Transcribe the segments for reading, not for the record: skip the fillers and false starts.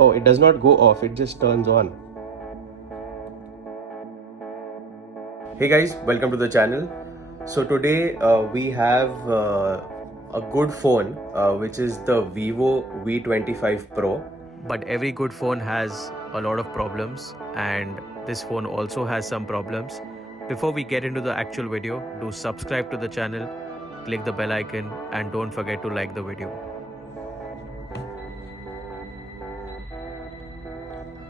Oh, it does not go off, it just turns on. Hey guys, welcome to the channel. So today we have a good phone which is the Vivo V25 Pro. But every good phone has a lot of problems, and this phone also has some problems. Before we get into the actual video, do subscribe to the channel, click the bell icon, and don't forget to like the video.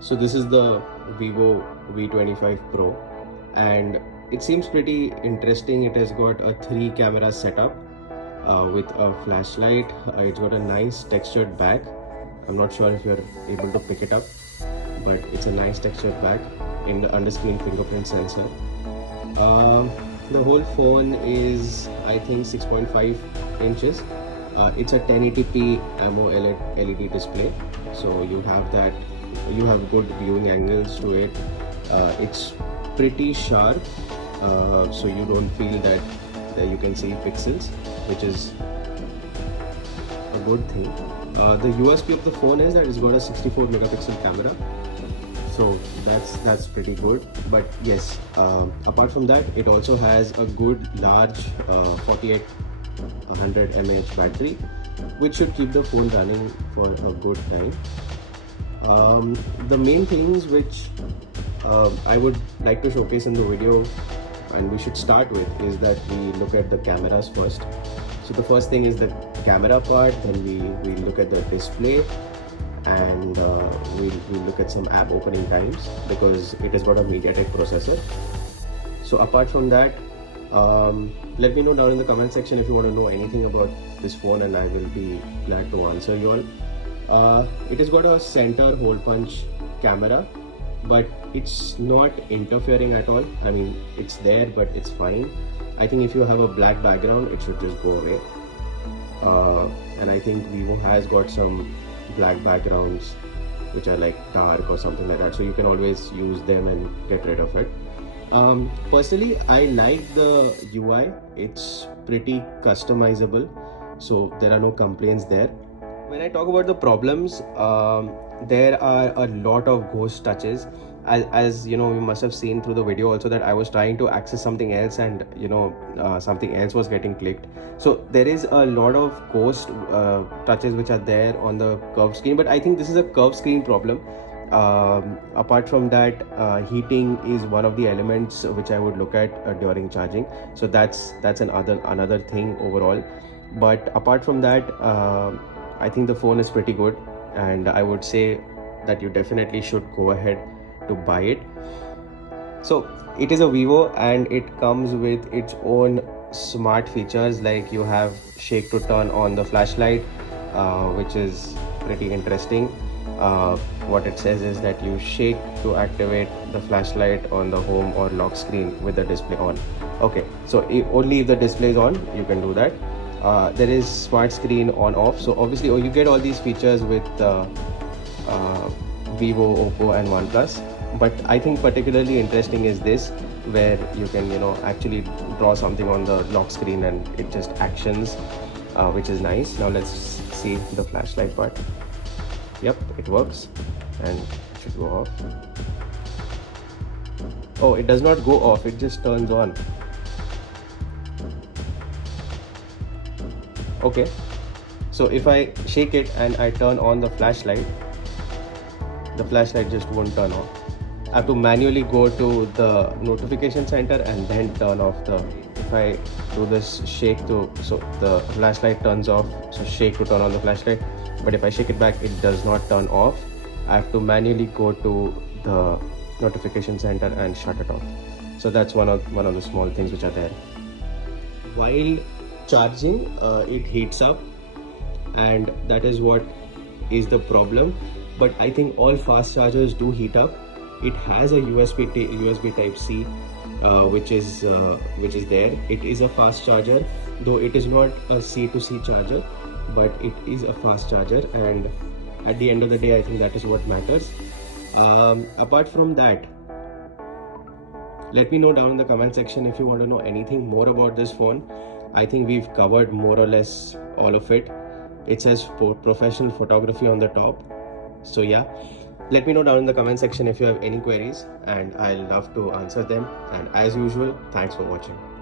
So this is the Vivo V25 Pro, and it seems pretty interesting. It has got a 3 camera setup with a flashlight. It's got a nice textured back. I'm not sure if you're able to pick it up, but it's a nice textured back in the under-screen fingerprint sensor. The whole phone is, I think, 6.5 inches. It's a 1080p Amoled LED display, so you have good viewing angles to it. It's pretty sharp, so you don't feel that you can see pixels, which is a good thing. The USP of the phone is that it's got a 64 megapixel camera, so that's pretty good. But yes, apart from that, it also has a good large 4800 mAh battery, which should keep the phone running for a good time. The main things which I would like to showcase in the video, and we should start with, is that we look at the cameras first. So the first thing is the camera part, then we look at the display, and we look at some app opening times, because it has got a MediaTek processor. So apart from that, let me know down in the comment section if you want to know anything about this phone, and I will be glad to answer you all. It has got a center hole punch camera, but it's not interfering at all. I mean, it's there, but it's fine. I think if you have a black background, it should just go away. And I think Vivo has got some black backgrounds which are like dark or something like that, so you can always use them and get rid of it. Personally, I like the UI. It's pretty customizable, so there are no complaints there. When I talk about the problems, there are a lot of ghost touches. As you know, you must have seen through the video also that I was trying to access something else, and something else was getting clicked. So there is a lot of ghost touches which are there on the curved screen, but I think this is a curved screen problem. Apart from that, heating is one of the elements which I would look at during charging. So that's another thing overall. But apart from that, I think the phone is pretty good, and I would say that you definitely should go ahead to buy it. So it is a Vivo, and it comes with its own smart features, like you have shake to turn on the flashlight, which is pretty interesting. What it says is that you shake to activate the flashlight on the home or lock screen with the display on. Okay, so only if the display is on, you can do that. There is smart screen on off, so obviously you get all these features with Vivo, Oppo and OnePlus. But I think particularly interesting is this, where you can actually draw something on the lock screen and it just actions, which is nice. Now let's see the flashlight part. Yep, it works, and it should go off. Oh, it does not go off, it just turns on. Okay, so if I shake it and I turn on the flashlight just won't turn off. I have to manually go to the notification center and then turn off the. If I do this shake so the flashlight turns off, so shake to turn on the flashlight. But if I shake it back, it does not turn off. I have to manually go to the notification center and shut it off. So that's one of the small things which are there. While charging, it heats up, and that is what is the problem. But I think all fast chargers do heat up. It has a USB Type-C, which is there. It is a fast charger, though it is not a C to C charger, but it is a fast charger, and at the end of the day, I think that is what matters. Apart from that, let me know down in the comment section if you want to know anything more about this phone. I think we've covered more or less all of it. It says professional photography on the top, So yeah, let me know down in the comment section if you have any queries, and I'll love to answer them. And as usual, thanks for watching.